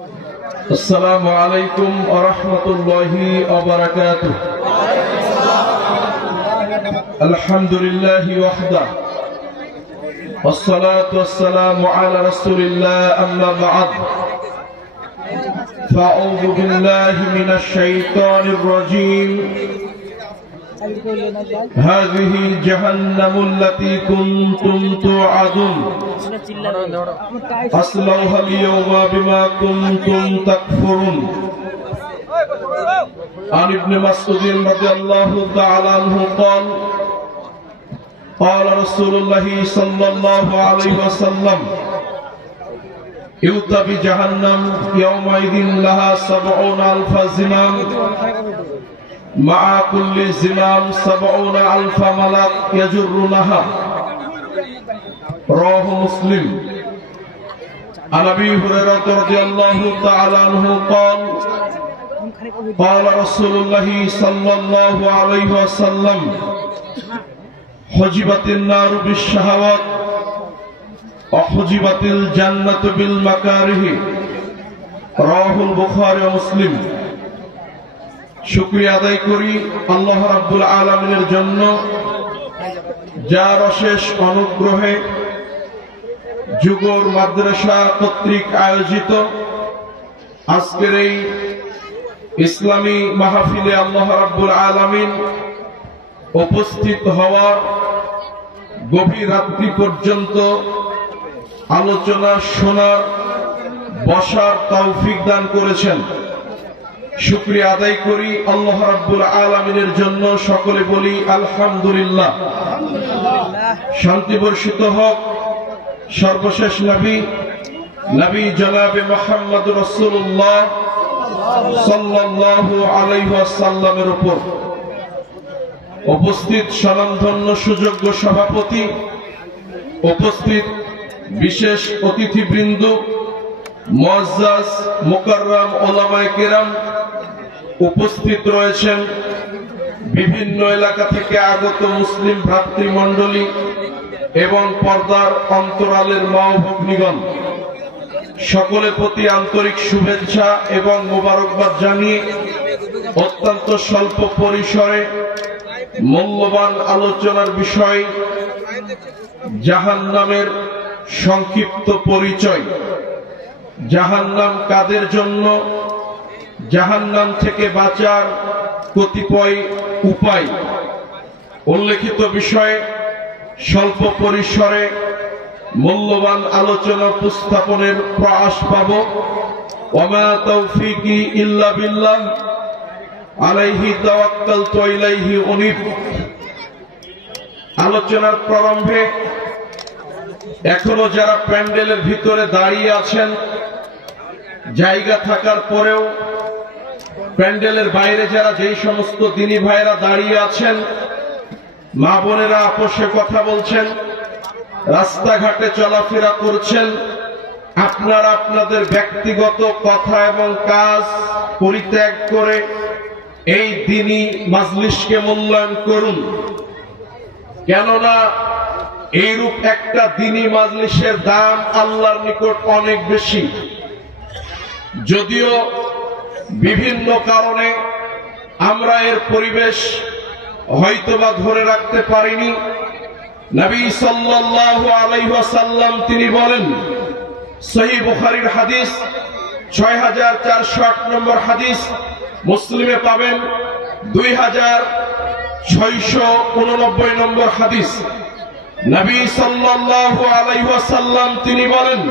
السلام عليكم ورحمة الله وبركاته. الحمد لله وحده والصلاة والسلام على رسول الله أما بعد فأعوذ بالله من الشيطان الرجيم. هذه جهنم التي كنتم توعدون اصلوها اليوم بما كنتم تكفرون. عن ابن مسعود رضي الله تعالى عنه قال قال رسول الله صلى الله عليه وسلم يؤتى بجهنم يومئذ لها 70,000 زمام مع كل زمام 70,000 ملك يجرونها. رواه مسلم. عن ابي هريره رضي الله تعالى عنه قال قال رسول الله صلى الله عليه وسلم حجبت النار بالشهوات وحجبت الجنة بالمكاره. رواه البخاري ومسلم. শুকরিয়া আদায় করি আল্লাহ রাব্বুল আলামিনের জন্য, যার অশেষ অনুগ্রহে যুগর মাদ্রাসা কর্তৃক আয়োজিত আজকের এই ইসলামী মাহফিলে আল্লাহ রাব্বুল আলামিন উপস্থিত হওয়ার, গভীর রাত্রি পর্যন্ত আলোচনা শোনার, বসার তৌফিক দান করেছেন। শুকরিয়া আদায় করি আল্লাহ রাব্বুল আলামিনের জন্য। সকলে বলি আলহামদুলিল্লাহ। শান্তি বর্ষিত হোক সর্বশেষ নবী জনাবে মুহাম্মদ রাসূলুল্লাহ সাল্লাল্লাহু আলাইহি ওয়াসাল্লামের উপর। উপস্থিত স্বনামধন্য সুযোগ্য সভাপতি, উপস্থিত বিশেষ অতিথিবৃন্দ, মুআজ্জাজ মুকাররম উলামায়ে কেরাম, উপস্থিত রয়েছেন বিভিন্ন এলাকা থেকে আগত মুসলিম ভ্রাতৃমণ্ডলী এবং পর্দার অন্তরালের মা ও ভগ্নীগণ, সকলের প্রতি আন্তরিক শুভেচ্ছা এবং মোবারকবাদ জানিয়ে অত্যন্ত স্বল্প পরিসরে মূল্যবান আলোচনার বিষয় জাহান্নামের সংক্ষিপ্ত পরিচয়। জাহান্নাম কাদের জন্য, জাহান্নাম থেকে বাঁচার কতিপয় উপায় উল্লেখিত বিষয়ে স্বল্প পরিসরে মূল্যবান আলোচনা উপস্থাপনের প্রয়াস পাব। ওমা তৌফিকি ইল্লা বিল্লাহ আলাইহি তাওয়াক্কালতু ওয়া ইলাইহি উনীব। আলোচনার প্রারম্ভে এখনো যারা প্যান্ডেলের ভিতরে দাঁড়িয়ে আছেন, জায়গা থাকার পরেও প্যান্ডেলের বাইরে যারা যেই সমস্ত দিনী ভাইরা দাঁড়িয়ে আছেন, মা বোনেরা আপোষে কথা বলছেন, রাস্তাঘাটে চলাফেরা করছেন, আপনারা আপনাদের ব্যক্তিগত কথা এবং কাজ পরিত্যাগ করে এই দিনী মাজলিসকে মূল্যায়ন করুন। কেননা এইরূপ একটা দিনী মাজলিসের দাম আল্লাহর নিকট অনেক বেশি। যদিও বিভিন্ন কারণে আমরা এর পরিবেশ হয়তোবা ধরে রাখতে পারিনি। নবী সাল্লাল্লাহু আলাইহি ওয়াসাল্লাম তিনি বলেন, সহিহ বুখারীর হাদিস 6408 নম্বর হাদিস, মুসলিমে পাবেন 2689 নম্বর হাদিস। নবী সাল্লাল্লাহু আলাইহি ওয়াসাল্লাম তিনি বলেন,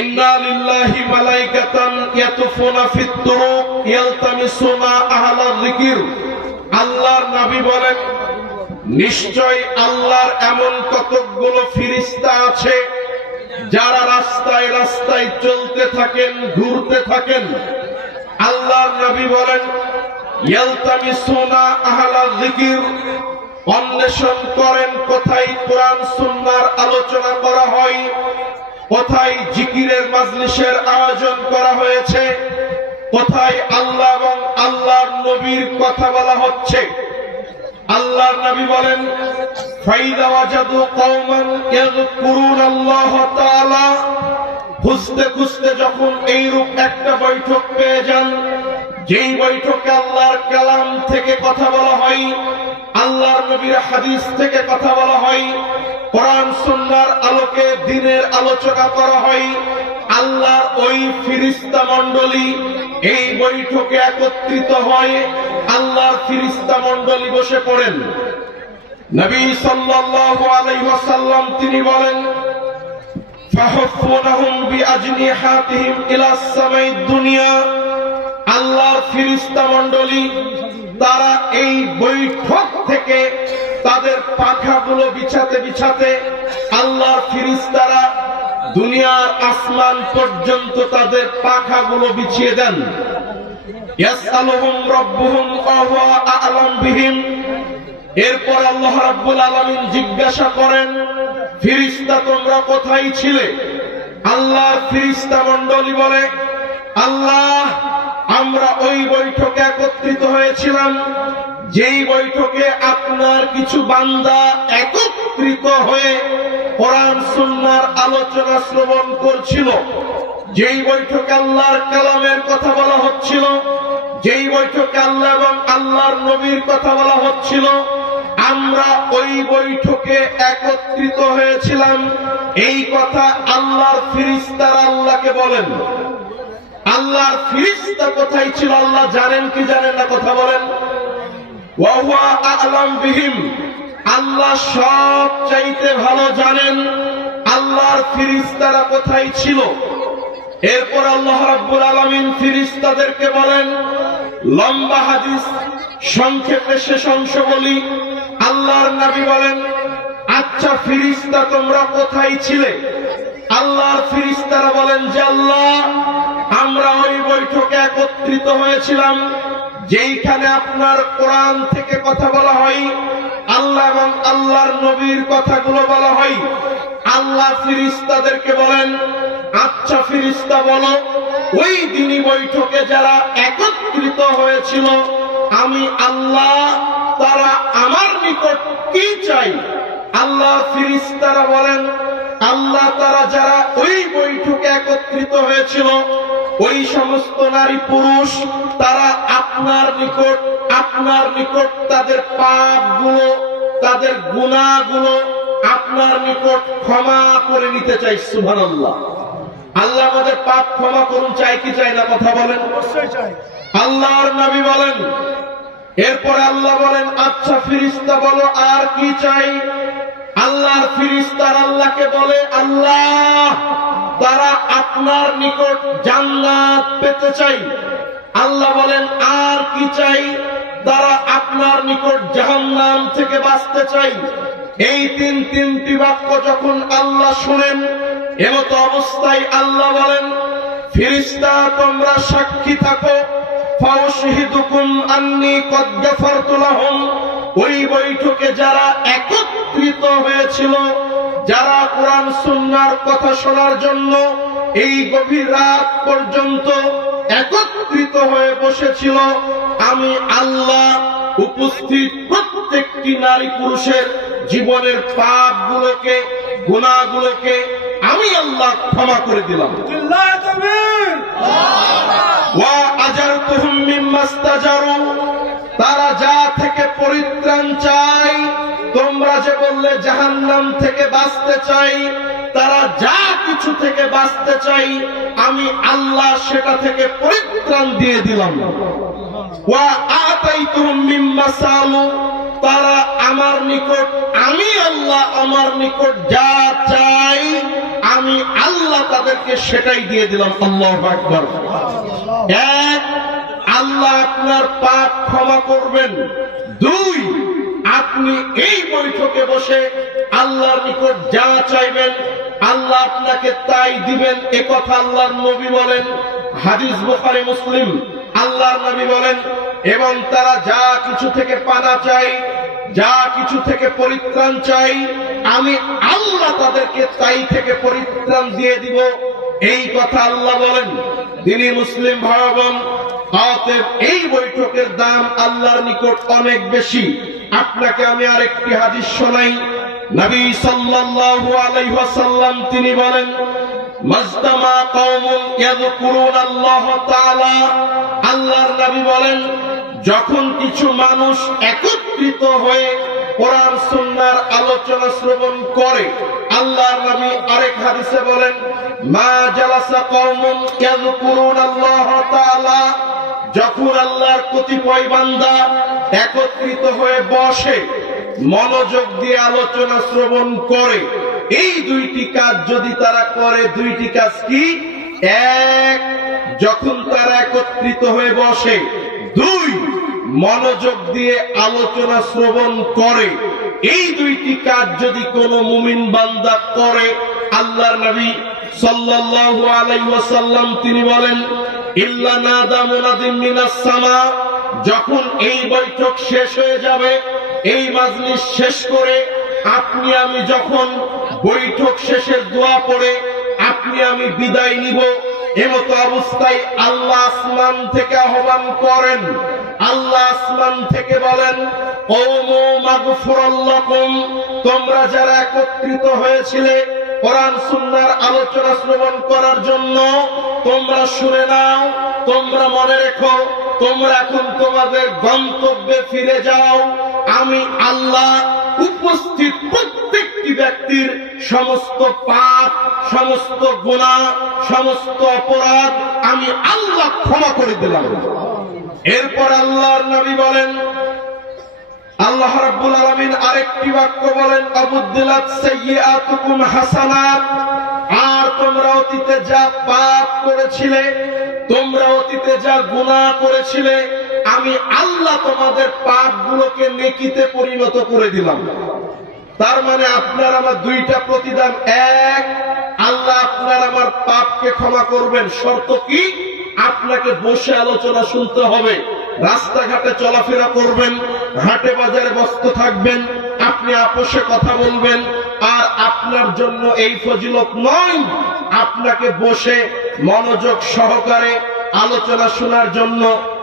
ইন্না লিল্লাহি মালাইকাতান ইয়াতুফুনা ফিত তুরুক ইয়ালতামিসুনা আহলাল যিকির। আল্লাহর নবী বলেন, নিশ্চয় আল্লাহর এমন কতকগুলো ফেরেশতা আছে যারা রাস্তায় রাস্তায় চলতে থাকেন, ঘুরতে থাকেন। আল্লাহর নবী বলেন, ইয়ালতামিসুনা আহলাল যিকির, অন্বেষণ করেন কোথায় কোরআন সুন্নাহর আলোচনা করা হয়, কোথায় জিকিরের মাজলিসের আয়োজন করা হয়েছে, কোথায় আল্লাহ এবং আল্লাহর নবীর কথা বলা হচ্ছে। আল্লাহর নবী বলেন, ফাইদা ওয়াজাদু কওমান ইয়াযকুরুনাল্লাহ তাআলা খুঁজতে খুঁজতে যখন এইরূপ একটা বৈঠক পেয়ে যান, যেই বৈঠকে আল্লাহর কালাম থেকে কথা বলা হয়, আল্লাহর নবীর হাদিস থেকে কথা বলা হয়, কোরআন সুন্নাহর আলোকে দ্বীনের আলোচনা করা হয়, আল্লাহর ওই ফেরেশতা মণ্ডলী এই বৈঠকে একত্রিত হয়। আল্লাহর ফেরেশতা মণ্ডলী বসে পড়েন। নবী সাল্লাল্লাহু আলাইহি ওয়াসাল্লাম তিনি বলেন, ফাহফুনাহুম বিআজনিহাতিহিম ইলাস সামাইদ দুনিয়া। আল্লাহর ফেরেশতা মণ্ডলী তারা এই বৈঠক থেকে তাদের পাখাগুলো বিছাতে বিছাতে আল্লাহর ফেরেশতারা দুনিয়ার আসমান পর্যন্ত তাদের পাখাগুলো বিছিয়ে দেন। ইয়াসআলুহুম রাব্বুহুম ওয়া হুয়া আ'লাম বিহিম। এরপর আল্লাহ রাব্বুল আলামিন জিজ্ঞাসা করেন, ফেরেশতা তোমরা কোথায় ছিলে? আল্লাহর ফেরেশতা মণ্ডলী বলে, আল্লাহ আমরা ওই বৈঠকে একত্রিত হয়েছিলাম যেই বৈঠকে আপনার কিছু বান্দা একত্রিত হয়ে কোরআন সুন্নাহর আলোচনা শ্রবণ করছিল, যেই বৈঠকে আল্লাহর কালামের কথা বলা হচ্ছিল, যেই বৈঠকে আল্লাহ এবং আল্লাহর নবীর কথা বলা হচ্ছিল, আমরা ওই বৈঠকে একত্রিত হয়েছিলাম। এই কথা আল্লাহর ফেরেশতারা আল্লাহকে বলেন। আল্লাহর ফেরেশতা কোথায় ছিল আল্লাহ জানেন কি জানেন না? কথা বলেন। ওয়া হুয়া আ'লাম বিহিম। আল্লাহ সব চাইতে ভালো জানেন আল্লাহর ফেরেশতারা কোথায় ছিল। এরপর আল্লাহ রাব্বুল আলামিন ফেরেশতাদেরকে বলেন, লম্বা হাদিস সংক্ষেপে শেষ অংশ বলি। আল্লাহর নবী বলেন, আচ্ছা ফেরেশতা তোমরা কোথায় ছিলে? আল্লাহর ফেরেশতারা বলেন যে আল্লাহ আমরা ওই বৈঠকে একত্রিত হয়েছিলাম যেইখানে আপনার কোরআন থেকে কথা বলা হয়, আল্লাহ এবং আল্লাহর নবীর কথাগুলো বলা হয়। আল্লাহ ফেরেশতাদেরকে বলেন, আচ্ছা ফেরেশতা বলো ওই দিনই বৈঠকে যারা একত্রিত হয়েছিল আমি আল্লাহ তারা আমার নিকট কি চাই? আল্লাহ ফেরেশতারা বলেন, আল্লাহ তারা যারা ওই বৈঠকে একত্রিত হয়েছিল ওই সমস্ত নারী পুরুষ তারা আপনার নিকট তাদের পাপগুলো তাদের গুনাহগুলো আপনার নিকট ক্ষমা করে নিতে চাই। সুবহানাল্লাহ। আল্লাহ আমাদের পাপ ক্ষমা করুন চাই কি চাই না? কথা বলেন। অবশ্যই চাই। আল্লাহর নবী বলেন, এরপরে আল্লাহ বলেন, আচ্ছা ফেরেশতা বলো আর কি চাই? আল্লাহর ফেরেশতারা আল্লাহকে বলে, আল্লাহ তারা আপনার নিকট জান্নাত পেতে চাই। আল্লাহ বলেন, আর কি চাই? তারা আপনার নিকট জাহান্নাম থেকে বাঁচতে চাই। এই তিনটি বাক্য যখন আল্লাহ শুনেন, এমত অবস্থায় আল্লাহ বলেন, ফেরেশতা তোমরা সাক্ষী থাকো, ফাউশহিদুকুম আন্নী কদ গাফারতু লাহুম। ওই বৈঠকে যারা একত্রিত হয়েছিল, যারা কোরআন সুন্নাহর কথা শোনার জন্য এই গভীর রাত পর্যন্ত একত্রিত হয়ে বসেছিল, আমি আল্লাহ উপস্থিত প্রত্যেকটি নারী পুরুষের জীবনের পাপগুলোকে গুনাহগুলোকে আমি আল্লাহ ক্ষমা করে দিলাম। ওয়া আজারতুহুম মিম্মাস্তাজারু। তারা যা থেকে পরিত্রাণ চাই, তোমরা যে বললে জাহান্নাম থেকে বাঁচতে চাই, তারা যা কিছু থেকে বাঁচতে চাই আমি আল্লাহ সেটা থেকে পরিত্রাণ দিয়ে দিলাম। ওয়া আতাইতুহুম মিম্মা সালু। তারা আমার নিকট আমি আল্লাহ আমার নিকট যা চাই আমি আল্লাহ তাদেরকে সেটাই দিয়ে দিলাম। আল্লাহু আকবার। এক, আল্লাহ আপনার পাপ ক্ষমা করবেন। দুই, আপনি এই বৈঠকে বসে আল্লাহর নিকট যা চাইবেন আল্লাহ আপনাকে তাই দিবেন। এ কথা আল্লাহর নবী বলেন, হাদিস বুখারী মুসলিম। আল্লাহর নবী বলেন, এবং তারা যা কিছু থেকে পানা চাই, যা কিছু থেকে পরিত্রাণ চাই আমি আল্লাহ তাদেরকে তাই থেকে পরিত্রাণ দিয়ে দিব। এই কথা আল্লাহ বলেন। তিনি মুসলিম ভাই বোন, অতএব এই বৈঠকের দাম আল্লাহর নিকট অনেক বেশি। আপনাকে আমি আরেকটি হাদিস শোনাই। নবী সাল্লাল্লাহু আলাইহি ওয়াসাল্লাম তিনি বলেন, মাজতামা কওমুন ইয়াযকুরুনাল্লাহ তাআলা, আল্লাহর নবী বলেন যখন কিছু মানুষ একত্রিত হয়ে কোরআন সুন্নাহর আলোচনা শ্রবণ করে, আল্লাহর নবী আরেক হাদিসে বলেন মা জালাসা কওমুন ইয়াযকুরুনাল্লাহ তাআলা, যখন আল্লাহর কতিপয় বান্দা একত্রিত হয়ে বসে মনোযোগ দিয়ে আলোচনা শ্রবণ করে, এই দুইটি কাজ যদি তারা করে, দুইটি কাজ কি? এক, যখন তারা একত্রিত হয়ে বসে, দুই, মনোযোগ দিয়ে আলোচনা শ্রবণ করে, এই দুইটি কাজ যদি কোন মুমিন বান্দা করে, আল্লাহর নবী সাল্লাল্লাহু আলাইহি ওয়াসাল্লাম তিনি বলেন ইল্লা নাদা মুনাদিম মিনাস সামা, যখন এই বৈঠক শেষ হয়ে যাবে, এই মাজলিস শেষ করে আপনি আমি যখন বৈঠক শেষের দোয়া পড়ে আপনি আমি বিদায় নিব, এমতো অবস্থায় আল্লাহ আসমান থেকে আহ্বান করেন, আল্লাহ আসমান থেকে বলেন কওমু মাগফুরাল্লাকুম, তোমরা যারা একত্রিত হয়েছিলে কোরআন সুন্নাহর আলোচনা শ্রবণ করার জন্য, তোমরা শুনে নাও, তোমরা মনে রেখো, তোমরা এখন তোমাদের গন্তব্যে ফিরে যাও। আমি আল্লাহ উপস্থিত প্রত্যেকটি ব্যক্তির সমস্ত পাপ, সমস্ত গুনাহ, সমস্ত অপরাধ আমি আল্লাহ ক্ষমা করে দিলাম। এরপর আল্লাহর নবী বলেন, আল্লাহ রাব্বুল আলামিন আরেকটি বাক্য বলেন আবুদ্দিলাত সাইয়্যাতুকুম হাসানাত, আর তোমরা অতীতে যা পাপ করেছিলে, তোমরা অতীতে যা গুনাহ করেছিলে, আমি আল্লাহ তোমাদের পাপগুলোকে নেকিতে পরিণত করে দিলাম। তার মানে আপনার আমার দুইটা প্রতিদান, এক, আল্লাহ আপনার আমার পাপকে ক্ষমা করবেন, শর্ত কি? আপনাকে বসে আলোচনা শুনতে হবে, রাস্তাঘাটে চলাফেরা করবেন, হাটে বাজারে ব্যস্ত থাকবেন, আপনি আপোষে কথা বলবেন, আর আপনার জন্য এই ফজিলত নয় আপনাকে বসে মনোযোগ সহকারে আলোচনা শোনার জন্য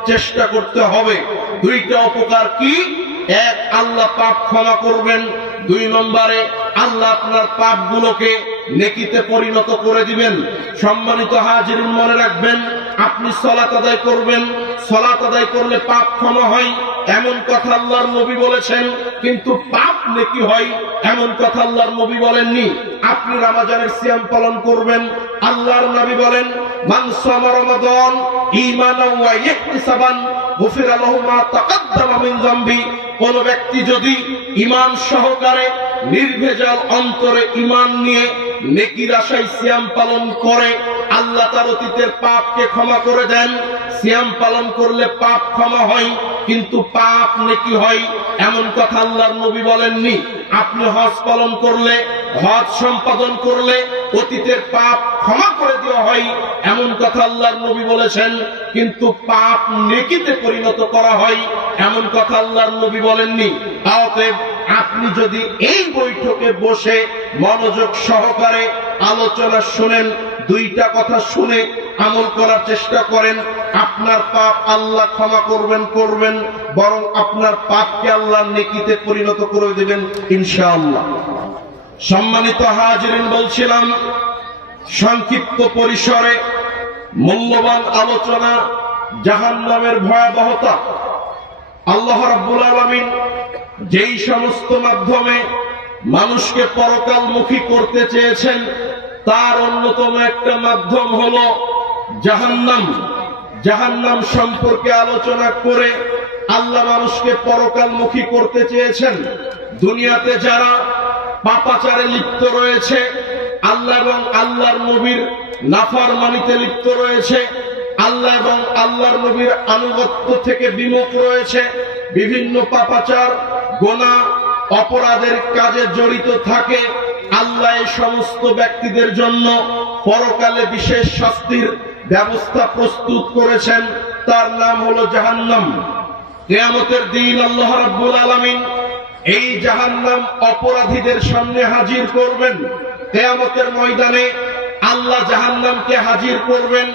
চেষ্টা করতে হবে। দুইটা উপকার কি? এক, আল্লাহ পাপ ক্ষমা করবেন, দুই নম্বরে আল্লাহ আপনার পাপগুলোকে নেকিতে পরিণত করে দিবেন। সম্মানিত হাজিরিন, মনে রাখবেন, আপনি সালাত আদায় করবেন, সালাত আদায় করলে পাপ ক্ষমা হয় এমন কথা আল্লাহর নবী বলেছেন, কিন্তু পাপ নেকি হয় এমন কথা আল্লাহর নবী বলেননি। আপনি রমজানের সিয়াম পালন করবেন, আল্লাহর নবী বলেন মান সামা রমাদান ঈমানান ওয়া ইহতিসাবান গুফিরা লাহু মা তাকাদ্দামা মিন যামবি, কোন ব্যক্তি যদি ঈমান সহকারে নির্ভেজাল অন্তরে ঈমান নিয়ে নেকির আশায় সিয়াম পালন করে, আল্লাহ তার অতীতের পাপকে ক্ষমা করে দেন। সিয়াম পালন করলে পাপ ক্ষমা হয়, কিন্তু পাপ নেকি হয় এমন কথা আল্লাহর নবী বলেননি। আপনি হজ পালন করলে, হজ সম্পাদন করলে অতীতের পাপ ক্ষমা করে দেওয়া হয় এমন কথা আল্লাহর নবী বলেছেন, কিন্তু পাপ নেকিতে পরিণত করা হয় এমন কথা আল্লাহর নবী বলেননি। অতএব আপনি যদি এই বৈঠকে বসে মনোযোগ সহকারে আলোচনা শুনেন, দুইটা কথা শুনে আমল করার চেষ্টা করেন, আপনার পাপ আল্লাহ ক্ষমা করবেন, বরং আপনার পাপকে আল্লাহ নেকিতে পরিণত করে দেবেন ইনশাআল্লাহ। সম্মানিত হাজিরিন, বলছিলাম সংক্ষিপ্ত পরিসরে মূল্যবান আলোচনা জাহান্নামের ভয়াবহতা। আল্লাহ রাব্বুল আলামিন যেই সমস্ত মাধ্যমে মানুষকে পরকালমুখী করতে চেয়েছেন, তার অন্যতম একটা মাধ্যম হলো জাহান্নাম। জাহান্নাম সম্পর্কে আলোচনা করে আল্লাহ মানুষকে পরকালমুখী করতে চেয়েছেন। দুনিয়াতে যারা পাপাচারে লিপ্ত রয়েছে, আল্লাহ এবং আল্লাহর নবীর নাফরমানিতে লিপ্ত রয়েছে, আল্লাহ এবং আল্লাহর নবীর আনুগত্য থেকে বিমুখ রয়েছে, বিভিন্ন পাপাচার, গুনাহ, অপরাধের কাজে জড়িত থাকে, আল্লাহ এই সমস্ত ব্যক্তিদের জন্য পরকালে বিশেষ শাস্তির ব্যবস্থা প্রস্তুত করেছেন, তার নাম হলো জাহান্নাম। কিয়ামতের দিন আল্লাহ রাব্বুল আলামিন এই জাহান্নাম অপরাধীদের সামনে হাজির করবেন। কিয়ামতের ময়দানে আল্লাহ জাহান্নামকে হাজির করবেন,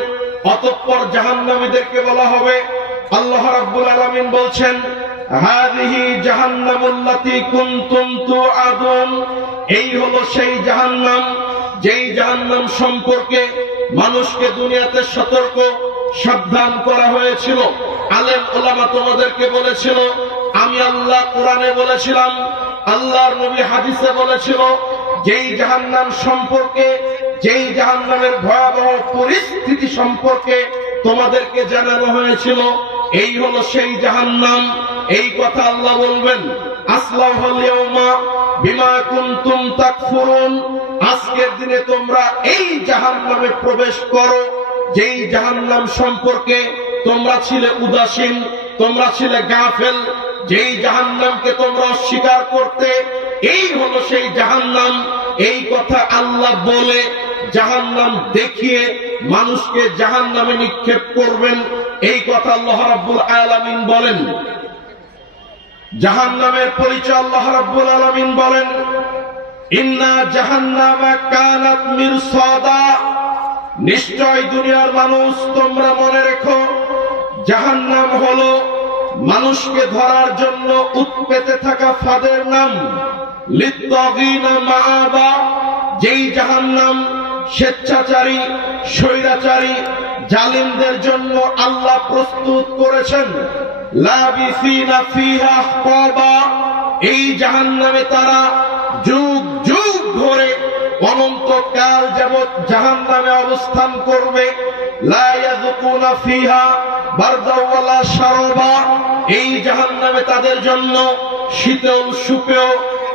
অতঃপর জাহান্নামীদেরকে বলা হবে, আল্লাহ রাব্বুল আলামিন বলছেন হাযিহি জাহান্নামুল্লাতী কুনতুম তুআদুন, এই হলো সেই জাহান্নাম যেই জাহান্নাম সম্পর্কে মানুষকে দুনিয়াতে সতর্ক সাবধান করা হয়েছিল। আলেম ওলামা তোমাদেরকে বলেছিল, আমি আল্লাহ কোরআনে বলেছিলাম, আল্লাহর নবী হাদিসে বলেছিল, যেই জাহান্নাম সম্পর্কে, যেই জাহান্নামের ভয়াবহ পরিস্থিতি সম্পর্কে তোমাদেরকে জানানো হয়েছিল, এই হলো সেই জাহান্নাম। এই কথা আল্লাহ বলবেন, আসলাহুল ইয়াউমা বিমা কুনতুম তাকফুরুন, আজকের দিনে তোমরা এই জাহান্নামে প্রবেশ করো যেই জাহান্নাম সম্পর্কে তোমরা ছিলে উদাসীন, তোমরা ছিলে গাফেল, যেই জাহান্নামকে তোমরা অস্বীকার করতে, এই হলো সেই জাহান্নাম। এই কথা আল্লাহ বলে জাহান্নাম দেখিয়ে মানুষকে জাহান্নামে নিক্ষেপ করবেন। এই কথা আল্লাহ রাব্বুল আলামিন বলেন। জাহান্নামের পরিচয় আল্লাহ রাব্বুল আলামিন বলেন, ইন্না জাহান্নামা কানাত মিরসাদা, নিশ্চয় দুনিয়ার মানুষ তোমরা মনে রেখো, জাহান্নাম হলো মানুষকে ধরার জন্য উৎপেতে থাকা ফাঁদের নাম। লিত্তাগিনা মাআবা, যেই জাহান্নাম স্বেচ্ছাচারী, স্বৈরাচারী, জালিমদের জন্য আল্লাহ প্রস্তুত করেছেন। লাবিসিনা ফিহা আহকাবা, এই জাহান্নামে তারা যুগ যুগ ধরে অনন্তকাল যাবৎ জাহান্নামে অবস্থান করবে। লা ইয়াযুকুনা ফিহা বারদা ওয়ালা শারাবা, এই জাহান্নামে তাদের জন্য শীতল সুপেয়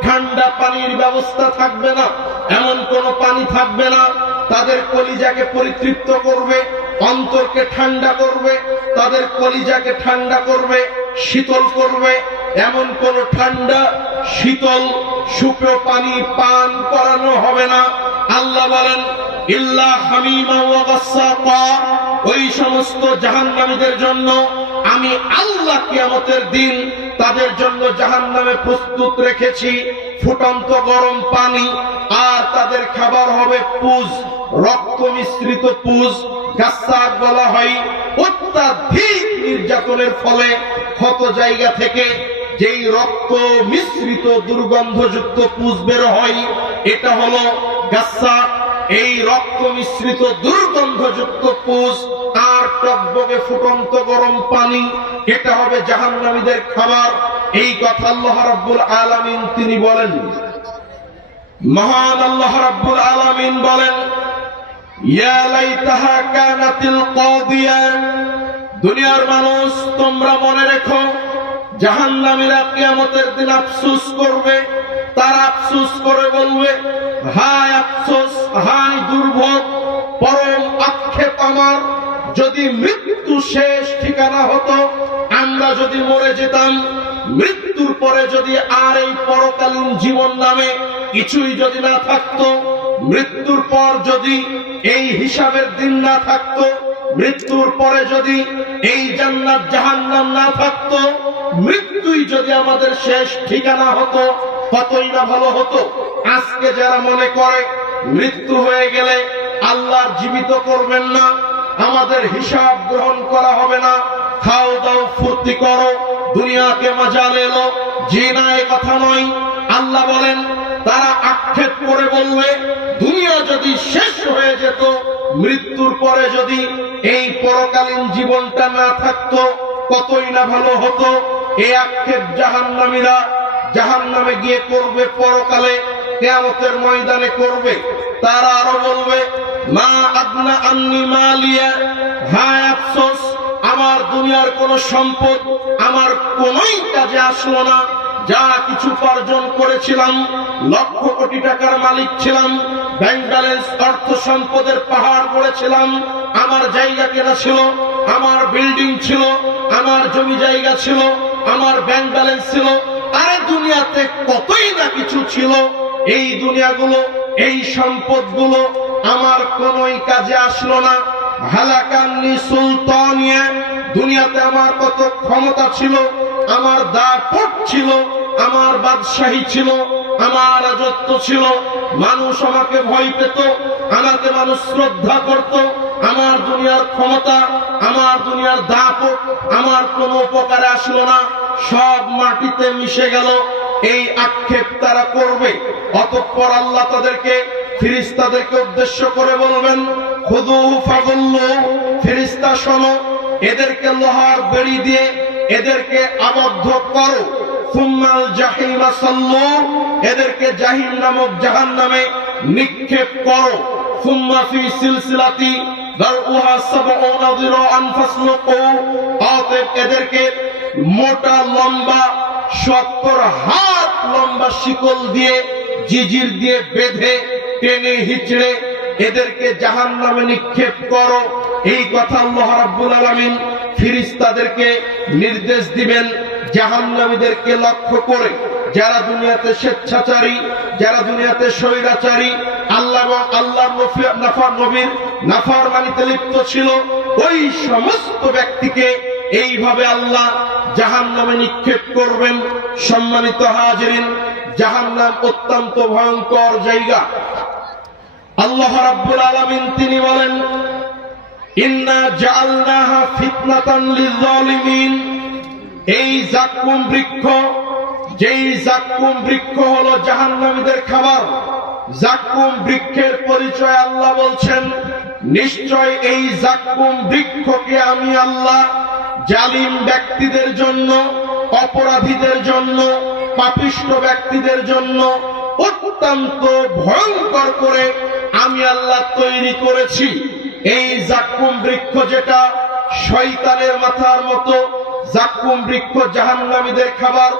ঠান্ডা পানির ব্যবস্থা থাকবে না, এমন কোন পানি থাকবে না তাদের কলিজাকে পরিতৃপ্ত করবে, অন্তরকে ঠান্ডা করবে, তাদের কলিজাকে ঠান্ডা করবে, শীতল করবে, এমন কোন ঠান্ডা শীতল সুপেয় পানি পান করানো হবে না। আল্লাহ বলেন, ইল্লা হামিমা ওয়া গাসসাকা, ওই সমস্ত জাহান্নামীদের জন্য আমি আল্লাহ কিয়ামতের দিন তাদের জন্য জাহান্নামে প্রস্তুত রেখেছি ফুটন্ত গরম পানি, আর তাদের খাবার হবে পুজ, রক্ত মিশ্রিত পুজ। গাসসাক বলা হয় অত্যাধিক নির্যাতনের ফলে ক্ষত জায়গা থেকে যেই রক্ত মিশ্রিত দুর্গন্ধযুক্ত পুজ বের হয়, এটা হলো গাসসাক। এই রক্ত মিশ্রিত দুর্গন্ধযুক্ত পুজ আর টকবকে ফুটন্ত গরম পানি, এটা হবে জাহান্নামীদের খাবার। এই কথা আল্লাহ রাব্বুল আলামিন তিনি বলেন। মহান আল্লাহ রাব্বুল আলামিন বলেন, ইয়া লাইতাহা কানাতিল কাদিয়া, দুনিয়ার মানুষ তোমরা মনে রেখো, জাহান্নামীরা কিয়ামতের দিন আফসোস করবে। তারা আফসোস করে বলবে, হায় আফসোস, হায় দুর্ভোগ, পরম আক্ষেপ আমার, যদি মৃত্যু শেষ ঠিকানা হতো, আমরা যদি মরে যেতাম, মৃত্যুর পরে যদি আর এই পরকালীন জীবন নামে কিছুই যদি না থাকতো, মৃত্যুর পর যদি এই হিসাবের দিন না থাকতো, মৃত্যুর পরে যদি এই জান্নাত জাহান্নাম না থাকতো, মৃত্যুই যদি আমাদের শেষ ঠিকানা হতো, কতই না ভালো হতো। আজকে যারা মনে করে মৃত্যু হয়ে গেলে আল্লাহ জীবিত করবেন না, আমাদের হিসাব গ্রহণ করা হবে না, খাও দাও ফুর্তি করো, দুনিয়াকে মজা লেলো, জি না, এ কথা নয়। আল্লাহ বলেন, তারা আক্ষেপ করে বলবে, দুনিয়া যদি শেষ হয়ে যেত, মৃত্যুর পরে যদি এই পরকালীন জীবনটা না থাকতো, কতই না ভালো হতো। এই আক্ষেপ জাহান্নামীরা জাহান্নামে গিয়ে করবে, পরকালে কিয়ামতের ময়দানে করবে। তারা আরো বলবে, মা আদনা আন্নি মালিয়া, হায় আফসোস, আমার দুনিয়ার কোন সম্পদ আমার কোনই কাজে আসলো না। যা কিছু উপার্জন করেছিলাম, লক্ষ কোটি টাকার মালিক ছিলাম, ব্যাংক ব্যালেন্স অর্থ সম্পদের পাহাড় গড়েছিলাম, আমার জায়গা কেনা ছিল, আমার বিল্ডিং ছিল, আমার জমি জায়গা ছিল, আমার ব্যাংক ব্যালেন্স ছিল, আরে দুনিয়াতে কতই না কিছু ছিল। এই দুনিয়াগুলো, এই সম্পদগুলো আমার কোনই কাজে আসলো না। হালাকান্নি সুলতানিয়া, দুনিয়াতে আমার কত ক্ষমতা ছিল, আমার দাপট ছিল, আমার বাদশাহী ছিল, আমার রাজত্ব ছিল, মানুষ আমাকে ভয় পেত, আমাকে মানুষ শ্রদ্ধা করত। আমার দুনিয়ার ক্ষমতা, আমার দুনিয়ার দাপট আমার কোনো উপকারে আসলো না, সব মাটিতে মিশে গেল। এই আক্ষেপ তারা করবে। অতঃপর আল্লাহ তাদেরকে ফেরেশতাদেরকে উদ্দেশ্য করে বলবেন, খুযুহু ফাগুল্লু, ফেরেশতা শোনো, এদেরকে লোহার বেড়ি দিয়ে এদেরকে আবদ্ধ করো। সুম্মাল জাহিমা সাল্লু, এদেরকে জাহিম নামক জাহান্নামে নিক্ষেপ করো। সুম্মা ফি সিলসিলাতি দারউহা সাবউনা যিরাআন ফাসলুকু, অতএব এদেরকে মোটা লম্বা 70 হাত লম্বা শিকল দিয়ে জিজির দিয়ে বেঁধে টেনে হিচড়ে এদেরকে জাহান্নামে নিক্ষেপ করো। এই কথা আল্লাহ রাব্বুল আলামিন ফেরেশতাদেরকে নির্দেশ দিবেন জাহান্নামীদেরকে লক্ষ্য করে। যারা দুনিয়াতে স্বেচ্ছাচারী, যারা দুনিয়াতে স্বৈরাচারী, আল্লাহ এবং আল্লাহর নবীর নাফরমানিতে লিপ্ত ছিল, ওই সমস্ত ব্যক্তিকে এইভাবে আল্লাহ জাহান্নামে নিক্ষেপ করবেন। সম্মানিত হাজিরিন, জাহান্নাম অত্যন্ত ভয়ঙ্কর জায়গা। আল্লাহ রাব্বুল আলামিন তিনি বলেন, ইন্না জাআলনাহা ফিতনাতান লিয-যালিমিন, এই যাক্কুম বৃক্ষ, যেই যাক্কুম বৃক্ষ হলো জাহান্নামীদের খাবার। যাক্কুম বৃক্ষের পরিচয় আল্লাহ বলছেন, নিশ্চয় এই যাক্কুম বৃক্ষকে আমি আল্লাহ জালিম ব্যক্তিদের জন্য, অপরাধীদের জন্য, পাপিষ্ঠ ব্যক্তিদের জন্য অত্যন্ত ভয়ঙ্কর করে আমি আল্লাহ তৈরি করেছি। এই যাক্কুম বৃক্ষ যেটা শয়তানের মাথার মতো, যাক্কুম বৃক্ষ জাহান্নামীদের খাবার।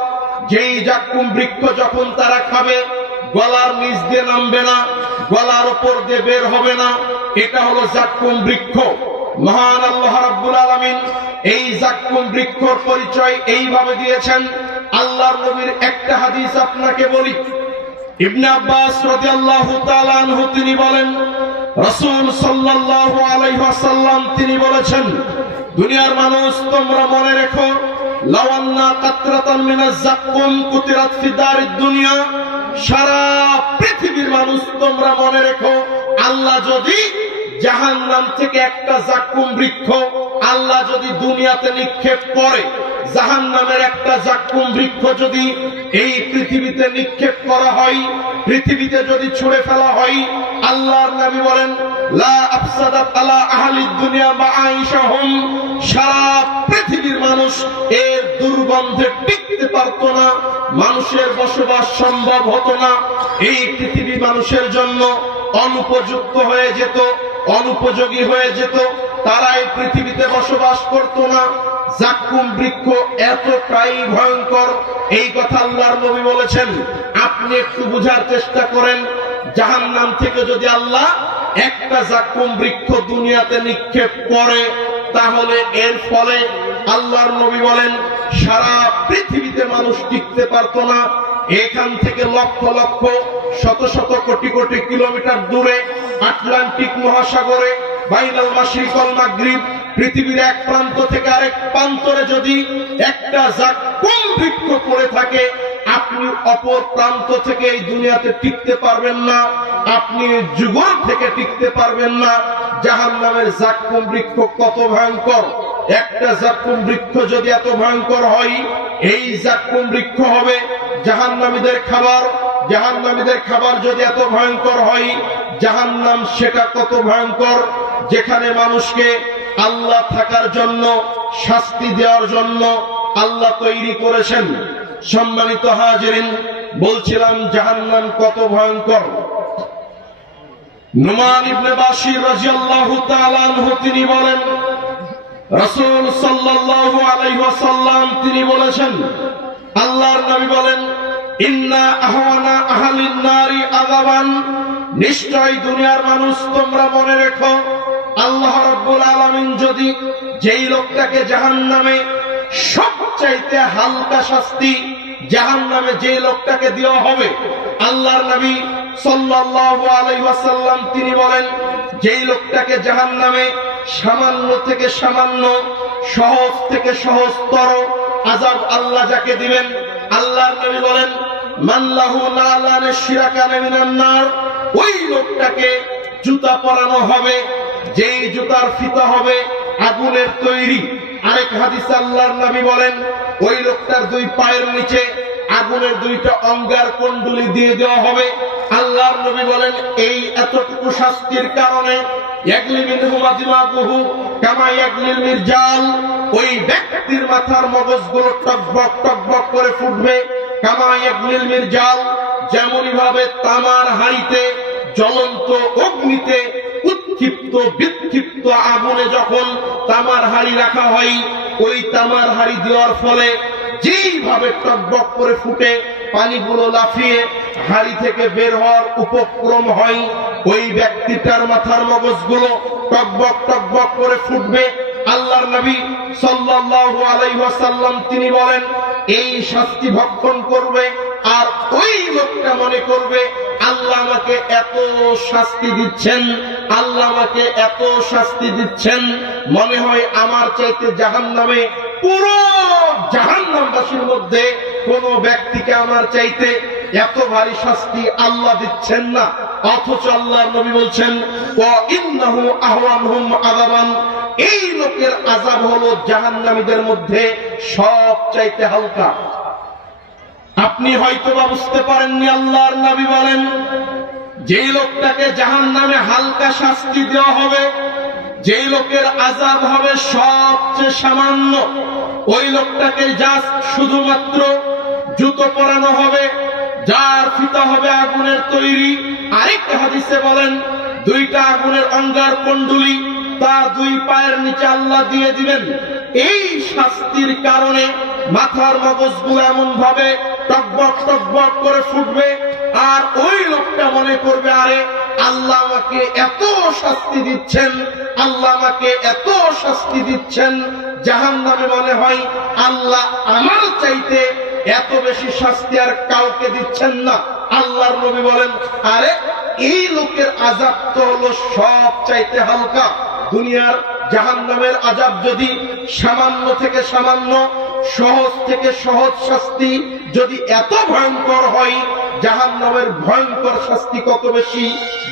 যেই যাক্কুম বৃক্ষ যখন তারা খাবে গলার নিচ দিয়ে নামবে না, গলার উপর দিয়ে বের হবে না, এটা হলো যাক্কুম বৃক্ষ। মহান আল্লাহ রাব্বুল আলামিন এই যাক্কুম বৃক্ষর পরিচয় এইভাবে দিয়েছেন। আল্লাহর নবীর একটা হাদিস আপনাকে বলি। ইবনে আব্বাস রাদিয়াল্লাহু তাআলা আনহু তিনি বলেন, রাসূল সাল্লাল্লাহু আলাইহি ওয়াসাল্লাম তিনি বলেছেন, দুনিয়ার মানুষ তোমরা মনে রেখো, লাওয়ান্না কাতরাতান মিনাজ যাক্কুম কুতিরাত ফি দারিদ দুনিয়া, সারা পৃথিবীর মানুষ তোমরা মনে রেখো, আল্লাহ যদি জাহান্নাম থেকে একটা যাক্কুম বৃক্ষ আল্লাহ যদি দুনিয়াতে নিক্ষেপ করে, জাহান্নামের একটা যাক্কুম বৃক্ষ যদি এই পৃথিবীতে নিক্ষেপ করা হয়, পৃথিবীতে যদি ছুঁড়ে ফেলা হয়, আল্লাহর নবী বলেন, লা আফসাদাত আলা আহলিদ দুনিয়া মাআইশাহুম, সারা পৃথিবীর মানুষ এর দুর্গন্ধে টিকতে পারত না, মানুষের বসবাস সম্ভব হতো না। এই পৃথিবী মানুষের জন্য অনুপযুক্ত হয়ে যেত, অনুপযোগী হয়ে যেত, তারা এই পৃথিবীতে বসবাস করত না। যাক্কুম বৃক্ষ এতটাই ভয়ঙ্কর, এই কথা আল্লাহর নবী বলেছেন। আপনি একটু বুঝার চেষ্টা করেন, জাহান্নাম থেকে যদি আল্লাহ একটা যাক্কুম বৃক্ষ দুনিয়াতে নিক্ষেপ করে, তাহলে এর ফলে আল্লাহর নবী বলেন সারা পৃথিবীতে মানুষ টিকতে পারত না। এখান থেকে লক্ষ লক্ষ শত শত কোটি কোটি কিলোমিটার দূরে আটলান্টিক মহাসাগরে বাইনাল মাশরিক ওয়াল মাগরিব, পৃথিবীর এক প্রান্ত থেকে আরেক প্রান্তরে যদি একটা যাক্কুম বৃক্ষ পড়ে থাকে, আপনি অপর প্রান্ত থেকে এই দুনিয়াতে টিকতে পারবেন না, আপনি যুগল থেকে টিকতে পারবেন না। জাহান্নামের যাক্কুম বৃক্ষ কত ভয়ঙ্কর! একটা যাক্কুম বৃক্ষ যদি এত ভয়ঙ্কর হয়, এই যাক্কুম বৃক্ষ হবে জাহান্নামীদের খাবার। জাহান্নামীদের খাবার যদি এত ভয়ঙ্কর হয়, জাহান্নাম সেটা কত ভয়ঙ্কর, যেখানে মানুষকে আল্লাহ থাকার জন্য, শাস্তি দেওয়ার জন্য আল্লাহ তৈরি করেছেন। সম্মানিত হাজিরিন, বলছিলাম জাহান্নাম কত ভয়ঙ্কর। নুমান ইবনে বাশির রাদিয়াল্লাহু তাআলা আনহু তিনি বলেন, রাসূল সাল্লাল্লাহু আলাইহি ওয়াসাল্লাম তিনি বলেছেন, আল্লাহর নবী বলেন, ইন্না আহওয়ানা আহলিন নারি আযাবান, নিশ্চয় দুনিয়ার মানুষ তোমরা মনে রেখো, আল্লাহ রাব্বুল আলামিন যদি যেই লোকটাকে জাহান্নামে সবচাইতে হালকা শাস্তি জাহান্নামে যে লোকটাকে দেওয়া হবে, আল্লাহর নবী সাল্লাল্লাহু আলাইহি ওয়াসাল্লাম তিনি বলেন, যেই লোকটাকে জাহান্নামে সামান্য থেকে সামান্য, সহজ থেকে সহজতর আযাব আল্লাহ যাকে দিবেন, আল্লাহর নবী বলেন, মান লাহু নালানে শিরাকানে মিনান নার, ওই লোকটাকে জুতা পরানো হবে, যেই জুতার ফিতা হবে আগুনের তৈরি। আরেক হাদিসে আল্লাহর নবী বলেন, ওই লোকটার দুই পায়ের নিচে আগুনের দুইটা অঙ্গার কুণ্ডলী দিয়ে দেওয়া হবে, আল্লাহর নবী বলেন এই এতটুকু শাস্তির কারণে ইয়াগলি মিনহুমা দিমাগুহু কামা ইয়াগলিল মিরজাল, ওই ব্যক্তির মাথার মগজগুলো টকবক টকবক করে ফুটবে। কামা ইয়াগলিল মিরজাল, যেমনই ভাবে তামার হাঁড়িতে জ্বলন্ত অগ্নিতে উৎক্ষিপ্ত বিক্ষিপ্ত আগুনে যখন তামার হাঁড়ি রাখা হয়, ওই তামার হাঁড়ি দেওয়ার ফলে যেইভাবে টকবক করে ফুটে পানিগুলো লাফিয়ে হাঁড়ি থেকে বের হওয়ার উপক্রম হয়, ওই ব্যক্তিটার মাথার মগজগুলো টকবক টকবক করে ফুটবে। আল্লাহর নবী সাল্লাল্লাহু আলাইহি ওয়াসাল্লাম তিনি বলেন এই শাস্তি ভক্ষণ করবে আর ওই লোকটা মনে করবে আল্লাহ আমাকে এত শাস্তি দিচ্ছেন, আল্লাহ আমাকে এত শাস্তি দিচ্ছেন, মনে হয় আমার চাইতে জাহান্নামে পুরো জাহান্নামবাসীর মধ্যে কোন ব্যক্তিকে আমার চাইতে এত ভারী শাস্তি আল্লাহ দিচ্ছেন না। অথচ আল্লাহর নবী বলছেন ওয়া ইন্নাহু আহওয়ানহুম আযাবান, এই লোকের আযাব হলো জাহান্নামীদের মধ্যে সবচাইতে হালকা। আপনি হয়তো বা বুঝতে পারেননি, আল্লাহর নবী বলেন যেই লোকটাকে জাহান্নামে হালকা শাস্তি দেওয়া হবে, যেই লোকের আযাব হবে সবচেয়ে সামান্য, ওই লোকটাকে জাস্ট শুধুমাত্র জুতো পরানো হবে, যার ফিতা হবে আগুনের তৈরি। আরেকটা হাদিসে বলেন দুইটা আগুনের অঙ্গার কুণ্ডলী তার দুই পায়ের নিচে আল্লাহ দিয়ে দিবেন। এই শাস্তির কারণে মাথার মগজগুলো এমন ভাবে টকবক টকবক করে ফুটবে আর ওই লোকটা মনে করবে আরে আল্লাহ আমাকে এত শাস্তি দিচ্ছেন, আল্লাহ আমাকে এত শাস্তি দিচ্ছেন, জাহান্নামে মনে হয় আল্লাহ আমার চাইতে এত বেশি শাস্তি আর কাউকে দিচ্ছেন না। আল্লাহর নবী বলেন আরে এই লোকের আযাব তো হলো সব চাইতে হালকা। দুনিয়ার জাহান্নামের আযাব যদি সামান্য থেকে সামান্য, সহজ থেকে সহজ শাস্তি যদি এত ভয়ঙ্কর হয়, জাহান্নামের ভয়ঙ্কর শাস্তি কত বেশি,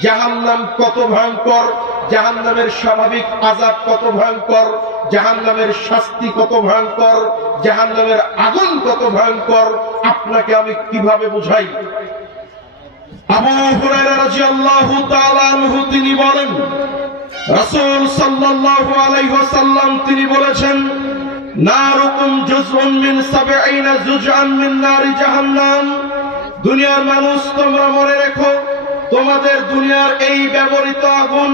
জাহান্নাম কত ভয়ঙ্কর, জাহান্নামের স্বাভাবিক আযাব কত ভয়ঙ্কর, জাহান্নামের শাস্তি কত ভয়ঙ্কর, জাহান্নামের আগুন কত ভয়ঙ্কর, আপনাকে আমি কিভাবে বুঝাই। আবু হুরায়রা রাদিয়াল্লাহু তাআলা আনহু তিনি বলেন রাসূল সাল্লাল্লাহু আলাইহি ওয়াসাল্লাম তিনি বলেছেন নারুকুম জুজউন মিন 70 জুজআন মিন নারি জাহান্নাম, দুনিয়ার মানুষ তোমরা মনে রেখো তোমাদের দুনিয়ার এই ব্যবহৃত আগুন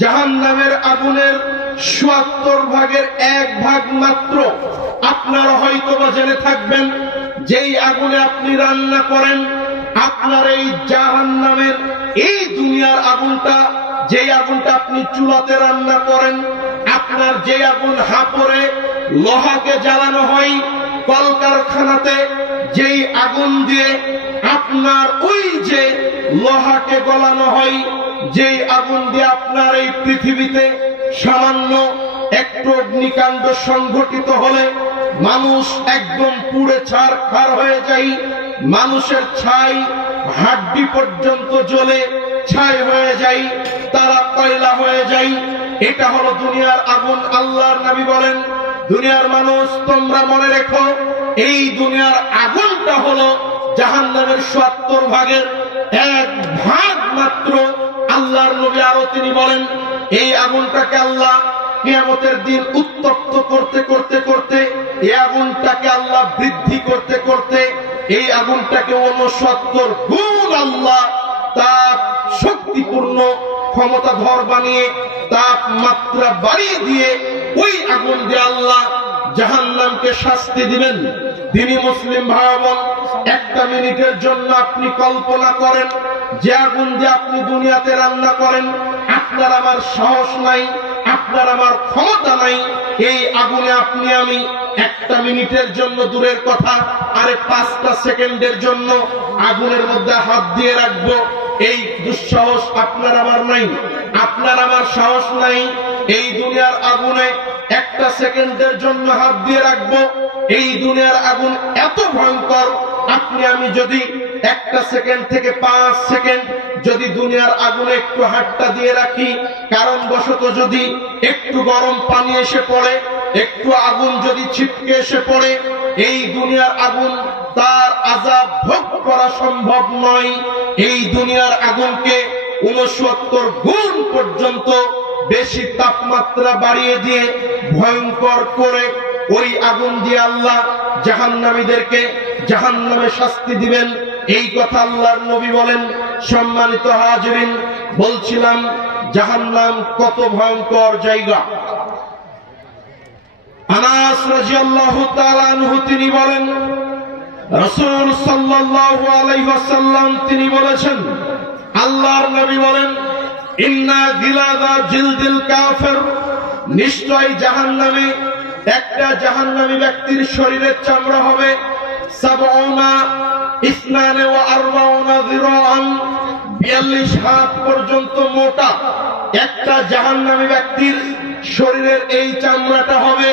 জাহান্নামের আগুনের ৭৭ ভাগের ১ ভাগ মাত্র। আপনারা হয়তো বা জেনে থাকবেন যেই আগুনে আপনি রান্না করেন, আপনার এই জাহান্নামের এই দুনিয়ার আগুনটা, যেই আগুনটা আপনি চুলাতে রান্না করেন, আপনার যে আগুন হাপড়ে লোহাকে জ্বালানো হয়, কলকারখানাতে যেই আগুন দিয়ে আপনার ওই যে লোহাকে গলানো হয়, যেই আগুন দিয়ে আপনার এই পৃথিবীতে সামান্য একটু অগ্নিকাণ্ড সংঘটিত হলে মানুষ একদম পুড়ে ছারখার হয়ে যায়, মানুষের ছাই হাড্ডি পর্যন্ত জ্বলে ছাই হয়ে যায়, তারা কয়লা হয়ে যায়। এটা হলো দুনিয়ার আগুন। আল্লাহর নবী বলেন দুনিয়ার মানুষ তোমরা মনে রেখো এই দুনিয়ার আগুনটা হলো জাহান্নামের ৭০ ভাগের ১ ভাগ মাত্র। আল্লাহর নবী আরো তিনি বলেন এই আগুনটাকে আল্লাহ কিয়ামতের দিন উত্তপ্ত করতে করতে করতে, এই আগুনটাকে আল্লাহ বৃদ্ধি করতে করতে, এই আগুনটাকে ৬৯ গুণ আল্লাহ তাপ শক্তিপূর্ণ ক্ষমতাধর বানিয়ে তাপমাত্রা বাড়িয়ে দিয়ে ওই আগুন দিয়ে আল্লাহ জাহান্নামকে শাস্তি দিবেন। তিনি মুসলিম ভাই বোন, একটা মিনিটের জন্য আপনি কল্পনা করেন যে আগুন দিয়ে আপনি দুনিয়াতে রান্না করেন, আপনার আমার সাহস নাই, আপনার আমার ক্ষমতা নাই, এই আগুনে আপনি আমি একটা মিনিটের জন্য দূরের কথা, আরে ৫টা সেকেন্ডের জন্য আগুনের মধ্যে হাত দিয়ে রাখবো, এই দুঃসাহস আপনার আমার নাই, আপনার আমার সাহস নাই। এই দুনিয়ার আগুনে একটা সেকেন্ডের জন্য হাত দিয়ে রাখবো, এই দুনিয়ার আগুন এত ভয়ঙ্কর, আপনি আমি যদি একটা সেকেন্ড থেকে ৫ সেকেন্ড যদি দুনিয়ার আগুনে একটু হাতটা দিয়ে রাখি, কারণবশত যদি একটু গরম পানি এসে পড়ে, একটু আগুন যদি ছিটকে এসে পড়ে, এই দুনিয়ার আগুন তার আযাব ভোগ করা সম্ভব নয়। এই দুনিয়ার আগুনকে 69 গুণ পর্যন্ত বেশি তাপমাত্রা বাড়িয়ে দিয়ে ভয়ঙ্কর করে ওই আগুন দিয়ে আল্লাহ জাহান্নামীদেরকে জাহান্নামে শাস্তি দিবেন, এই কথা আল্লাহর নবী বলেন। সম্মানিত হাজিরিন, বলছিলাম জাহান্নাম কত ভয়ঙ্কর জায়গা। আনাস রাদিয়াল্লাহু তাআলা আনহু তিনি বলেন, রাসূল সাল্লাল্লাহু আলাইহি ওয়াসাল্লাম তিনি বলেছেন, আল্লাহর নবী বলেন, ইন্না গিলাদা জিলদিল কাফির, নিশ্চয় জাহান্নামে একটা জাহান্নামী ব্যক্তির শরীরের চামড়া হবে 42 যিরাআন, 42 হাত পর্যন্ত মোটা। একটা জাহান্নামী ব্যক্তির শরীরের এই চামড়াটা হবে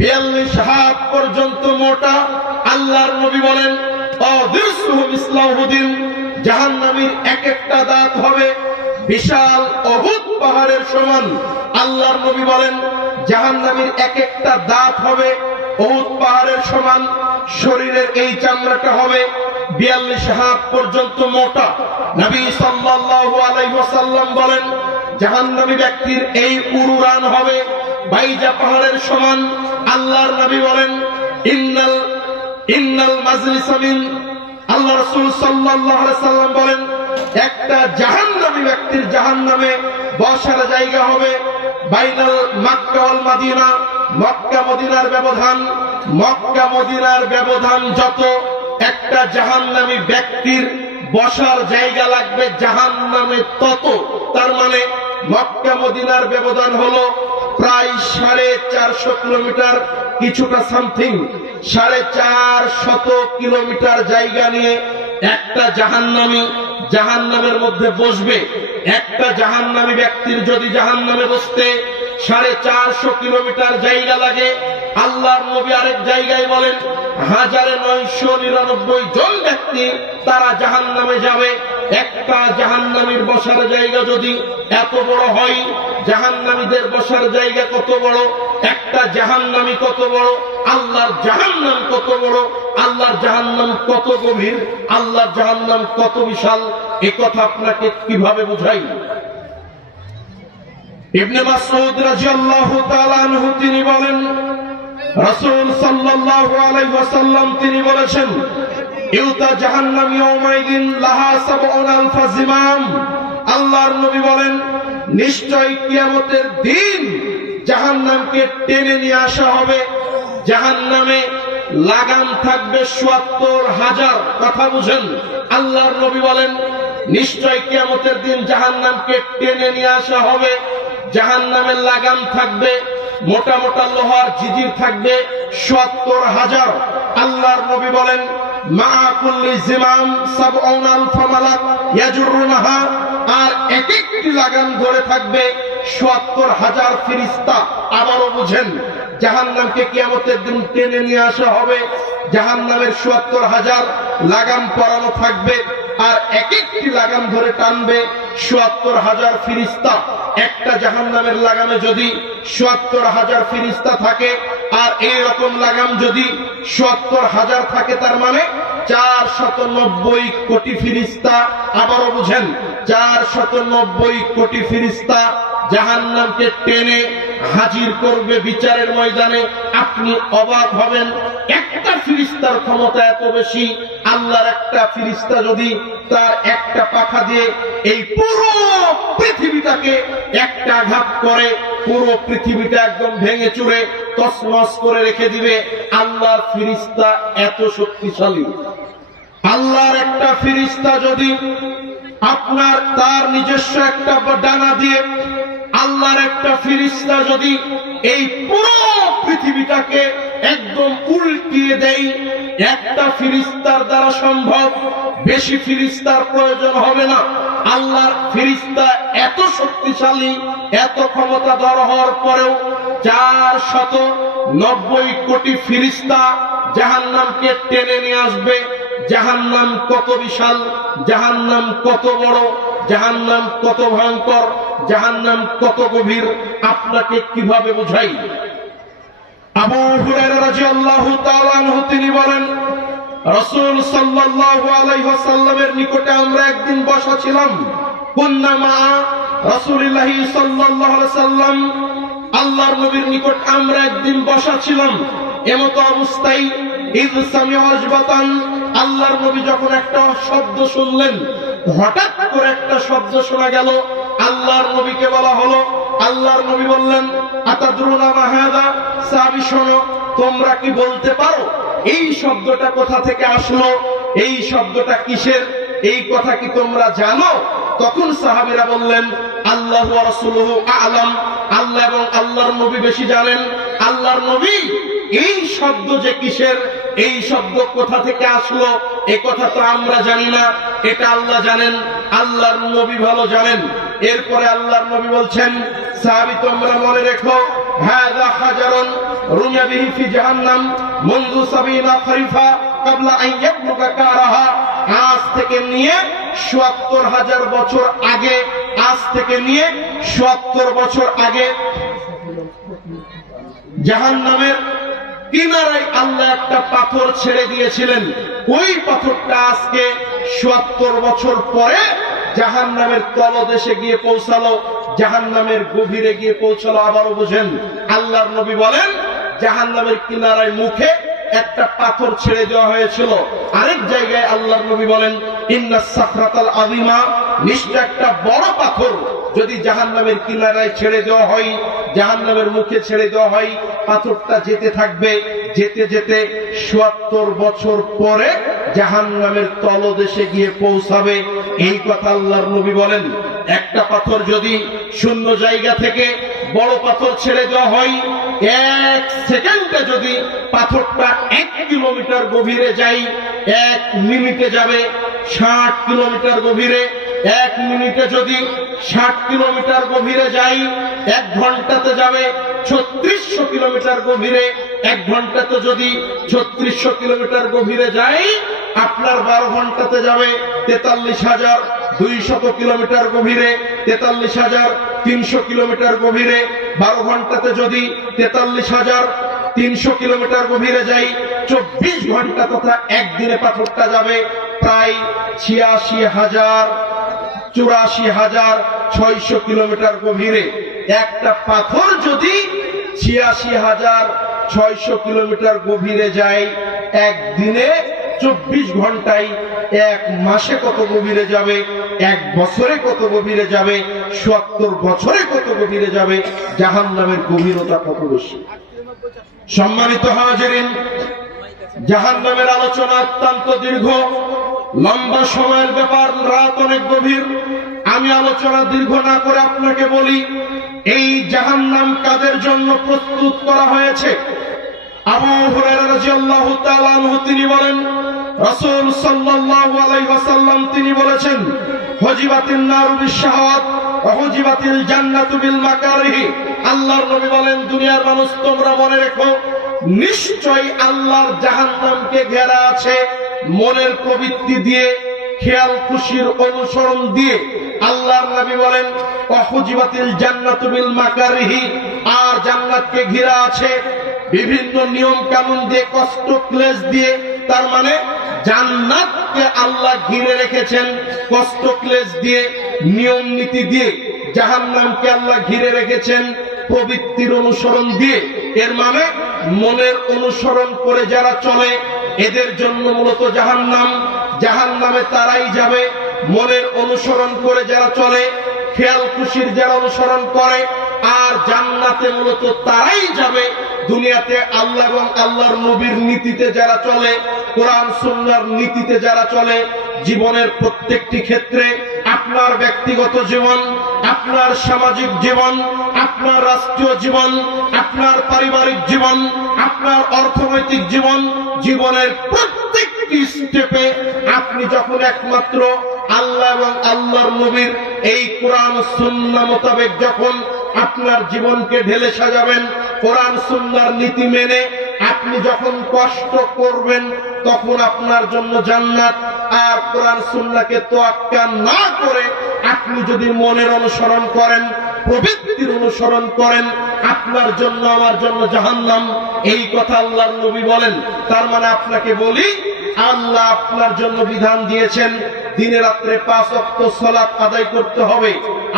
42 হাত পর্যন্ত মোটা। আল্লাহর নবী বলেন, অদিরসুহু মিসলাহুদিন, জাহান্নামীর এক একটা দাঁত হবে বিশাল অহুদ পাহাড়ের সমান। আল্লাহর নবী বলেন, জাহান্নামীর এক একটা দাঁত হবে অহুদ পাহাড়ের সমান। শরীরের এই চামড়াটা হবে 42 হাত পর্যন্ত মোটা। নবী সাল্লাল্লাহু আলাইহি ওয়াসাল্লাম বলেন, জাহান্নামী ব্যক্তির এই উরুরান হবে বাইজা পাহাড়ের সমান। আল্লাহর নবী বলেন, ইন্নাল মাজলিসা মিন, আল্লাহ রাসূল সাল্লাল্লাহু আলাইহি ওয়াসাল্লাম বলেন, একটা জাহান্নামী ব্যক্তির জাহান্নামে বসার জায়গা হবে বাইনাল মক্কা ওয়াল মদিনা, মক্কা মদিনার ব্যবধান। মক্কা মদিনার ব্যবধান যত, একটা জাহান্নামী ব্যক্তির বসার জায়গা লাগবে জাহান্নামে তত। তার মানে মক্কা মদিনার ব্যবধান হলো প্রায় 450 কিলোমিটার, কিছুটা সামথিং 450 কিলোমিটার জায়গা নিয়ে একটা জাহান্নামী জাহান্নামের মধ্যে বসবে। একটা জাহান্নামী ব্যক্তির যদি জাহান্নামে বসতে 450 কিলোমিটার জায়গা লাগে, আল্লাহর নবী আরেক জায়গায় বলেন 1999 জন ব্যক্তি তারা জাহান্নামে যাবে। একটা জাহান্নামীর বসার জায়গা যদি এত বড় হয়, জাহান্নামীদের বসার জায়গা কত বড়, একটা জাহান্নামী কত বড়, আল্লাহর জাহান্নাম কত বড়, আল্লাহর জাহান্নাম কত গভীর, আল্লাহর জাহান্নাম কত বিশাল, এ কথা আপনাকে কিভাবে বুঝাই? ইবনে মাসউদ রাদিয়াল্লাহু তাআলা আনহু তিনি বলেন, রাসূল সাল্লাল্লাহু আলাইহি ওয়াসাল্লাম তিনি বলেছেন, ইউতা জাহান্নাম ইয়াউমাইদিন লাহা 70,000 জিমাম। আল্লাহর নবী বলেন, নিশ্চয় কিয়ামতের দিন জাহান্নামকে টেনে নিয়ে আসা হবে, জাহান্নামে লাগাম থাকবে ৭০,০০০। কথা বুঝেন? আল্লাহর নবী বলেন, নিশ্চয় কিয়ামতের দিন জাহান্নামকে টেনে নিয়ে আসা হবে, জাহান্নামের লাগাম থাকবে, মোটা মোটা লোহার জিজির থাকবে ৭০,০০০। আল্লাহর নবী বলেন, মা কুল্লি জিমাম ৭০,০০০ মালাক ইয়াজুরুনাহা, আর এক একটি লাগাম ধরে থাকবে ৭০,০০০ ফেরেশতা। আবারও বুঝেন, জাহান্নামকে কিয়ামতের দিন টেনে নিয়ে আসা হবে, জাহান্নামের ৭০,০০০ লাগাম পরানো থাকবে, আর এক একটি লাগাম ধরে টানবে ৭০,০০০ ফেরেশতা। একটা জাহান্নামের লাগামে যদি ৭০,০০০ ফেরেশতা থাকে, আর এই রকম লাগাম যদি ৭০,০০০ থাকে, তার মানে ৪৯০ কোটি ফেরেশতা। আবারও বুঝেন, ৪৯০ কোটি ফেরেশতা জাহান্নামকে টেনে হাজির করবে বিচারের ময়দানে। আপনি অবাক হবেন, একটা ফেরেশতার ক্ষমতা এত বেশি। আল্লাহর একটা ফেরেশতা যদি তার একটা পাখা দিয়ে এই পুরো পৃথিবীটাকে একটা আঘাত করে, পুরো পৃথিবীটা একদম ভেঙে চুরে তছনছ করে রেখে দিবে। আল্লাহর ফেরেশতা এত শক্তিশালী। আল্লাহর একটা ফেরেশতা যদি আপনার তার নিজস্ব একটা ডানা দিয়ে, আল্লাহর একটা ফেরেশতা যদি এই পুরো পৃথিবীটাকে একদম উল্টিয়ে দেয়, একটা ফেরেশতার দ্বারা সম্ভব, বেশি ফেরেশতার প্রয়োজন হবে না। আল্লাহর ফেরেশতা এত শক্তিশালী, এত ক্ষমতাধর হওয়ার পরেও ৪৯০ কোটি ফেরেশতা জাহান্নামকে টেনে নিয়ে আসবে। জাহান্নাম কত বিশাল, জাহান্নাম কত বড়, জাহান্নাম কত ভয়ঙ্কর, জাহান্নাম কত গভীর, আপনাকে কিভাবে বুঝাই? আবু হুরায়রা রাদিয়াল্লাহু তাআলা আনহু তিনি বলেন, রাসূল সাল্লাল্লাহু আলাইহি ওয়াসাল্লামের নিকটে আমরা একদিন বসা ছিলাম। কুন্না মা রাসূলিল্লাহি সাল্লাল্লাহু আলাইহি ওয়াসাল্লাম, আল্লাহর নবীর নিকট আমরা একদিন বসা ছিলাম। এমত অবস্থায় ইয সামি'ু আজবাতান, আল্লাহর নবী যখন একটা শব্দ শুনলেন, হঠাৎ করে একটা শব্দ শোনা গেল। আল্লাহর নবীকে বলা হলো, আল্লাহর নবী বললেন, আতাদরুনা মা হাযা, সাহাবী শোনো, তোমরা কি বলতে পারো এই শব্দটা কোথা থেকে আসলো, এই শব্দটা কিসের, এই কথা কি তোমরা জানো? তখন সাহাবীরা বললেন, আল্লাহু ওয়া রাসূলুহু আ'লাম, আল্লাহ এবং আল্লাহর নবী বেশি জানেন। আল্লাহর নবী এই শব্দ যে কিসের, এই শব্দ কোথা থেকে আসলো, এ কথা তো আমরা জানি না, এটা আল্লাহ জানেন, আল্লাহর নবী ভালো জানেন। এরপরে আল্লাহর নবী বলছেন, সাহাবী তোমরা মনে রেখো, হাযা হাজারুন রুমিয়া বিহি ফি জাহান্নাম মুনযু ৭০ খরিফা ক্বাবলা আন ইয়াবলুগা কারাহা, আজ থেকে নিয়ে ৭০,০০০ বছর আগে, আজ থেকে নিয়ে ৭০ বছর আগে জাহান্নামের কিনারায় আল্লাহ একটা পাথর ছেড়ে দিয়েছিলেন। ওই পাথরটা আজকে ৭০ বছর পরে জাহান্নামের তলদেশে গিয়ে পৌঁছালো, জাহান্নামের গভীরে গিয়ে পৌঁছালো। আবারও বুঝেন, আল্লাহর নবী বলেন জাহান্নামের কিনারায় মুখে একটা পাথর ছেড়ে দেওয়া হয়েছিল। আরেক জায়গায় আল্লাহর নবী বলেন, ইন্নাস সাখরাতাল আযীমা, নিশ্চয় একটা বড় পাথর যদি জাহান্নামের কিনারায় ছেড়ে দেওয়া হয়, জাহান্নামের মুখে ছেড়ে দেওয়া হয়, পাথরটা যেতে থাকবে, যেতে যেতে ৭০ বছর পরে জাহান্নামের তলদেশে গিয়ে পৌঁছাবে। এই কথা আল্লাহর নবী বলেন। একটা পাথর যদি শূন্য জায়গা থেকে বড় পাথর ছেড়ে দেওয়া হয়, ১ সেকেন্ডে যদি পাথরটা ১ কিলোমিটার গভীরে যায়, ১ মিনিটে যাবে ৬০ কিলোমিটার গভীরে। ১ মিনিটে যদি ৬০ কিলোমিটার গভীরে যায়, ১ ঘন্টাতে যাবে ৩৬০০ কিলোমিটার গভীরে। ১ ঘন্টাতে যদি ৩৬০০ কিলোমিটার গভীরে যায়, আপনার ১২ ঘন্টাতে যাবে ৪৩,২০০ কিলোমিটার গভীরে, ৪৩,৩০০ কিলোমিটার গভীরে। ১২ ঘন্টাতে যদি ৪৩,৩০০ কিলোমিটার গভীরে যাই, ২৪ ঘন্টা তথা একদিনে পাথরটা যাবে প্রায় ৮৬,০০০-৮৪,৬০০ কিলোমিটার গভীরে। একটা পাথর যদি ৮৬,৬০০ কিলোমিটার গভীরে যায় একদিনে, ২৪ ঘন্টায়, ১ মাসে কত গভীরে যাবে, ১ বছরে কত গভীরে যাবে, ৭০ বছরে কত গভীরে যাবে, জাহান্নামের গভীরতা কত বেশি। সম্মানিত হাজিরিন, জাহান্নামের আলোচনা অত্যন্ত দীর্ঘ, লম্বা সময়ের ব্যাপার, রাত অনেক গভীর। আমি আলোচনা দীর্ঘ না করে আপনাকে বলি, এই জাহান্নাম কাদের জন্য প্রস্তুত করা হয়েছে। আবু হুরায়রা রাদিয়াল্লাহু তাআলা আনহু তিনি বলেন, রাসূল সাল্লাল্লাহু আলাইহি ওয়াসাল্লাম তিনি বলেছেন, হুজিবাতিন নারু বিশ-শাহাওয়াত ওয়া হুজিবাতিল জান্নাতু বিল মাকারিহ। আল্লাহর নবী বলেন, দুনিয়ার মানুষ তোমরা মনে রেখো, নিশ্চয়ই আল্লাহর জাহান্নামকে ঘেরা আছে মনের প্রবৃত্তি দিয়ে, খেয়াল খুশির অনুসরণ দিয়ে। আল্লাহর নবী বলেন, ওয়া হুজিবাতিল জান্নাতু বিল মাকারিহ, আর জান্নাতকে ঘেরা আছে বিভিন্ন নিয়ম কানুন দিয়ে, কষ্ট ক্লেশ দিয়ে। তার মানে জান্নাতকে আল্লাহ ঘিরে রেখেছেন কষ্ট ক্লেশ দিয়ে, নিয়ম নীতি দিয়ে। জাহান্নামকে আল্লাহ ঘিরে রেখেছেন প্রবৃত্তির অনুসরণ দিয়ে। এর মানে মনের অনুসরণ করে যারা চলে, এদের জন্য মূলত জাহান্নাম। জাহান্নামে তারাই যাবে মনের অনুসরণ করে যারা চলে, খেয়াল খুশির যারা অনুসরণ করে। আর জান্নাতে মূলত তারাই যাবে দুনিয়াতে আল্লাহ এবং আল্লাহর নবীর নীতিতে যারা চলে, কোরআন সুন্নাহর নীতিতে যারা চলে। জীবনের প্রত্যেকটি ক্ষেত্রে, আপনার ব্যক্তিগত জীবন, আপনার সামাজিক জীবন, আপনার রাষ্ট্রীয় জীবন, আপনার পারিবারিক জীবন, আপনার অর্থনৈতিক জীবন, জীবনের প্রত্যেকটি স্টেপে আপনি যখন একমাত্র আল্লাহ এবং আল্লাহর নবীর এই কোরআন সুন্নাহ মোতাবেক যখন আপনার জীবনকে ঢেলে সাজাবেন, কোরআন সুন্নাহর নীতি মেনে আপনি যখন কষ্ট করবেন, তখন আপনার জন্য জান্নাত। আর কোরআন সুন্নাহকে তোয়াক্কা না করে আপনি যদি মনের অনুসরণ করেন, প্রবৃত্তির অনুসরণ করেন, আপনার জন্য আমার জন্য জাহান্নাম। এই কথা আল্লাহর নবী বলেন। তার মানে আপনাকে বলি, আল্লাহ আপনার জন্য বিধান দিয়েছেন দিনে রাত্রে 5 ওয়াক্ত সালাত আদায় করতে হবে।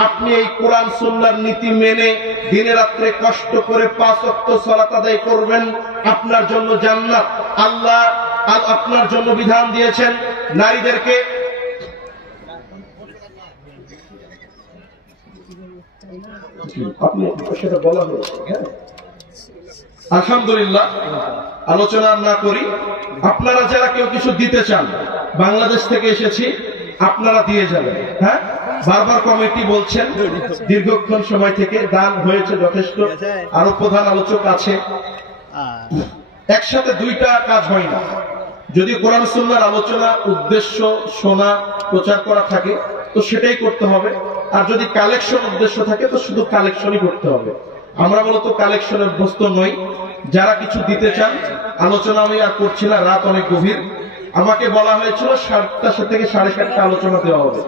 আপনি এই কোরআন সুন্নাহর নীতি মেনে দিনে রাত্রে কষ্ট করে 5 ওয়াক্ত সালাত আদায় করবেন, আপনার জন্য জান্নাত। আল্লাহ আপনার জন্য বিধান দিয়েছেন নারীদেরকে আপনি সেটা বলা হয়েছে। আলহামদুলিল্লাহ, আলোচনা না করি। আপনারা যারা কেউ কিছু দিতে চান, বাংলাদেশ থেকে এসেছি, আপনারা দিয়ে যাবেন। হ্যাঁ, বারবার কমিটি বলছেন, দীর্ঘক্ষণ সময় থেকে দান হয়েছে যথেষ্ট, আরো প্রধান আলোচক আছে। একসাথে দুইটা কাজ হয় না। যদি কোরআন সুন্নাহর আলোচনা উদ্দেশ্য শোনা প্রচার করা থাকে তো সেটাই করতে হবে, আর যদি কালেকশন উদ্দেশ্য থাকে তো শুধু কালেকশনই করতে হবে। আমরা মূলত কালেকশনের অভ্যস্ত নই। যারা কিছু দিতে চান, আলোচনা আমি আর করছি না, রাত অনেক গভীর। আমাকে বলা হয়েছিল 7টা থেকে 7:30টা আলোচনা দেওয়া হবে,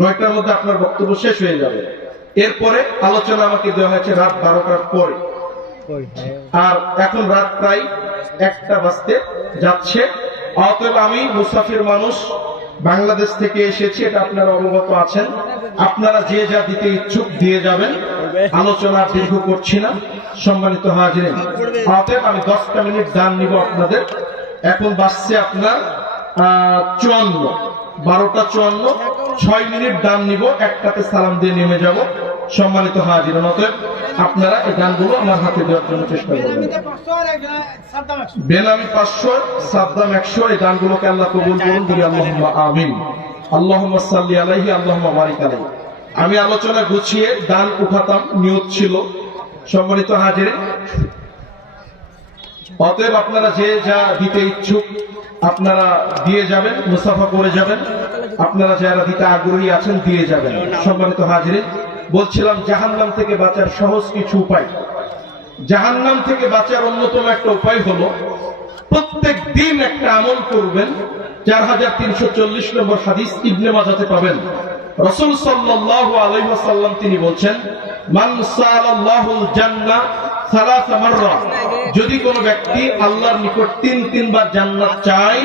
9টার মধ্যে আপনার বক্তব্য শেষ হয়ে যাবে। এরপরে আলোচনা আমাকে দেওয়া হয়েছে রাত 12টার পরে, আর এখন রাত প্রায় 1টা বাজতে যাচ্ছে। অতএব আমি মুসাফির মানুষ, বাংলাদেশ থেকে এসেছি, এটা আপনারা অবগত আছেন। আপনারা যে যা দিতে ইচ্ছুক দিয়ে যাবেন, আলোচনা দীর্ঘ করছি না। সম্মানিত হাজিরিন, অতএব আমি 10টা মিনিট দান নিব আপনাদের। এখন বাজছে আপনার 54, 12টা 54, 6 মিনিট দান নিব, 1টাতে সালাম দিয়ে নেমে যাব। সম্মানিত হাজিরিন, অতএব আপনারা এই দানগুলো আমার হাতে দেওয়ার জন্য চেষ্টা করবেন। বেনামি 500, সাদ্দাম 100, এই দানগুলোকে আল্লাহ কবুল করুন, বলি আল্লাহুম্মা আমিন। আল্লাহুম্মা সাল্লি আলাইহি, আল্লাহুম্মা বারিক আলাইহি। আমি আলোচনা গুছিয়ে দান উঠাতাম, নিয়ত ছিল। সম্মানিত হাজিরিন, অতএব আপনারা যে যা দিতে ইচ্ছুক আপনারা দিয়ে যাবেন, মুসাফা করে যাবেন। আপনারা যারা দিতে আগ্রহী আছেন দিয়ে যাবেন। সম্মানিত হাজিরিন, বলছিলাম জাহান্নাম থেকে বাঁচার সহজ কিছু উপায়। জাহান্নাম থেকে বাঁচার অন্যতম একটা উপায় হলো প্রত্যেক দিন একটা আমল করবেন। 4340 নম্বর হাদিস ইবনে মাজাতে পাবেন। রাসূল সাল্লাল্লাহু আলাইহি ওয়াসাল্লাম তিনি বলছেন, মান সালাল্লাহুল জান্নাহ সালাসা মাররা, যদি কোনো ব্যক্তি আল্লাহর নিকট 3 বার জান্নাত চায়,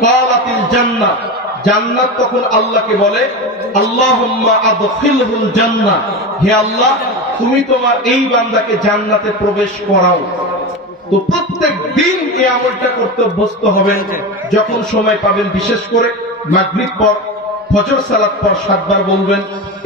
ক্বালাতিল জান্নাহ, জান্নাত তখন আল্লাহকে বলে, আল্লাহুম্মা আদখিলহুল জান্নাহ, হে আল্লাহ তুমি তোমার এই বান্দাকে জান্নাতে প্রবেশ করাও। তো প্রত্যেক দিন এই আমলটা করতে অভ্যস্ত হবেন। যখন সময় পাবেন, বিশেষ করে মাগরিব পর, ফজর সালাত পর 7 বার বলবেন,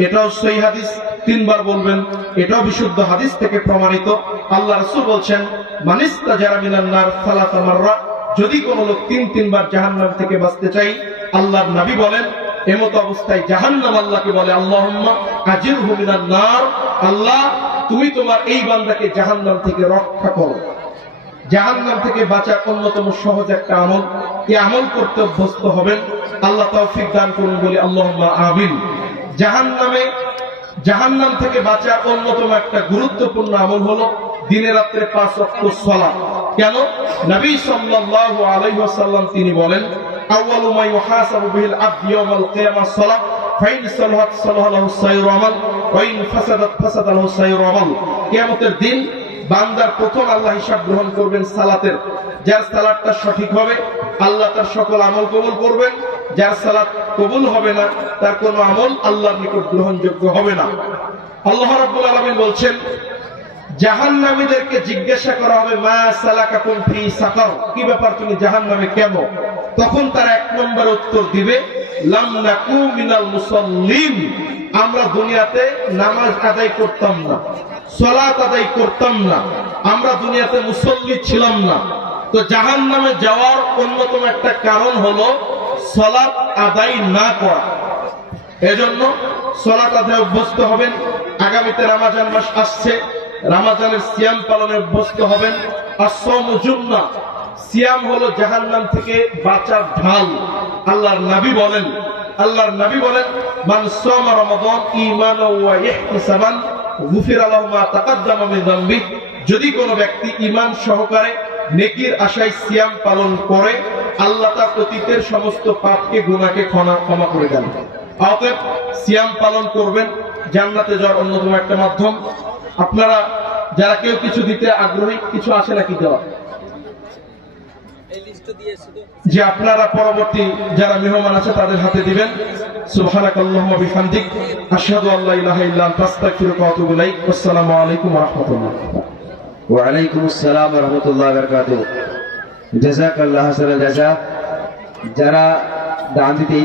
এটাও সহিহ হাদিস। 3 বার বলবেন, এটাও বিশুদ্ধ হাদিস থেকে প্রমাণিত। আল্লাহ রাসূল বলছেন, মানিস্তাজারা মিনান নার সালাসা মাররা, যদি কোনো লোক 3 বার জাহান্নাম থেকে বাঁচতে চাই, আল্লাহর নবী বলেন এমত অবস্থায় জাহান্নাম আল্লাহকে বলে, আল্লাহুম্মা আজিরহু মিনান নার, আল্লাহ তুমি তোমার এই বান্দাকে জাহান্নাম থেকে রক্ষা করো। জাহান্নাম থেকে বাঁচার অন্যতম সহজ একটা আমল, এই আমল করতে অভ্যস্ত হবেন। আল্লাহ তৌফিক দান করুন, বলি আল্লাহুম্মা আমিন। জাহান্নাম থেকে বাঁচার অন্যতম একটা গুরুত্বপূর্ণ আমল হলো দিনে রাত্রে 5 ওয়াক্ত সালাত। কেন? নবী সাল্লাল্লাহু আলাইহি ওয়াসাল্লাম তিনি বলেন, আউয়ালু মা ইউহাসাবু বিহিল আবদু ইয়াওমাল কিয়ামাহ সালাত, ফাইন সালাত সালাহু সাইরু আমাল, ওয়া ইন ফাসাদাত ফাসাদাহু সাইরু আমাল। কিয়ামতের দিন বান্দার প্রথম আল্লাহ হিসাব গ্রহণ করবেন সালাতের। যার সালাতটা সঠিক হবে আল্লাহ তার সকল আমল কবুল করবেন। যার সালাত কবুল হবে না, তার কোনো আমল আল্লাহর নিকট গ্রহণযোগ্য হবে না। আল্লাহ রাব্বুল আলামিন বলছেন, জাহান্নামীদেরকে জিজ্ঞাসা করা হবে, মা সালাকাকুম ফি সাকার, কি ব্যাপার তুমি জাহান্নামে কেন? তখন তারা 1 নম্বর উত্তর দিবে, লাম নাকু মিনাল মুসাল্লিন, আমরা দুনিয়াতে নামাজ আদায় করতাম না, সালাত আদায় করতাম না, আমরা দুনিয়াতে মুসল্লি ছিলাম না। তো জাহান্নামে যাওয়ার অন্যতম একটা কারণ হলো সালাত আদায় না করা। এজন্য সালাত আদায় অভ্যস্ত হবেন। আগামীতে রমজান মাস আসছে, রমজানের সিয়াম পালনে অভ্যস্ত হবেন। as-সাওমু জুন্নাহ, সিয়াম হলো জাহান্নাম থেকে বাঁচার ঢাল। আল্লাহর নবী বলেন, মান সামা রমাদান ঈমানান ওয়া ইহতিসাবান গুফিরা লাহু মা তাকাদ্দামা মিন যামবি, যদি কোনো ব্যক্তি ঈমান সহকারে নেকির আশায় সিয়াম পালন করে, আল্লাহ তার অতীতের সমস্ত পাপকে গুনাহকে ক্ষমা করে দেন। অতএব সিয়াম পালন করবেন, জান্নাতে যাওয়ার অন্যতম একটা মাধ্যম। আপনারা যারা কেউ কিছু দিতে আগ্রহী, কিছু আছে নাকি দেওয়া? যে আপনারা পরবর্তী যারা মেহমান আছে তাদের হাতে দিবেন। সুবহানাকাল্লাহুম্মা বিহামদিক আশহাদু আল্লা ইলাহা ইল্লা আনতা আস্তাগফিরুকা ওয়া আতুবু ইলাইক। আসসালামু আলাইকুম ওয়া রাহমাতুল্লাহ। ওয়া আলাইকুমুস সালাম ওয়া রাহমাতুল্লাহি ওয়া বারাকাতুহু। জাযাকাল্লাহু খাইরাল জাযা। যারা দান দিতে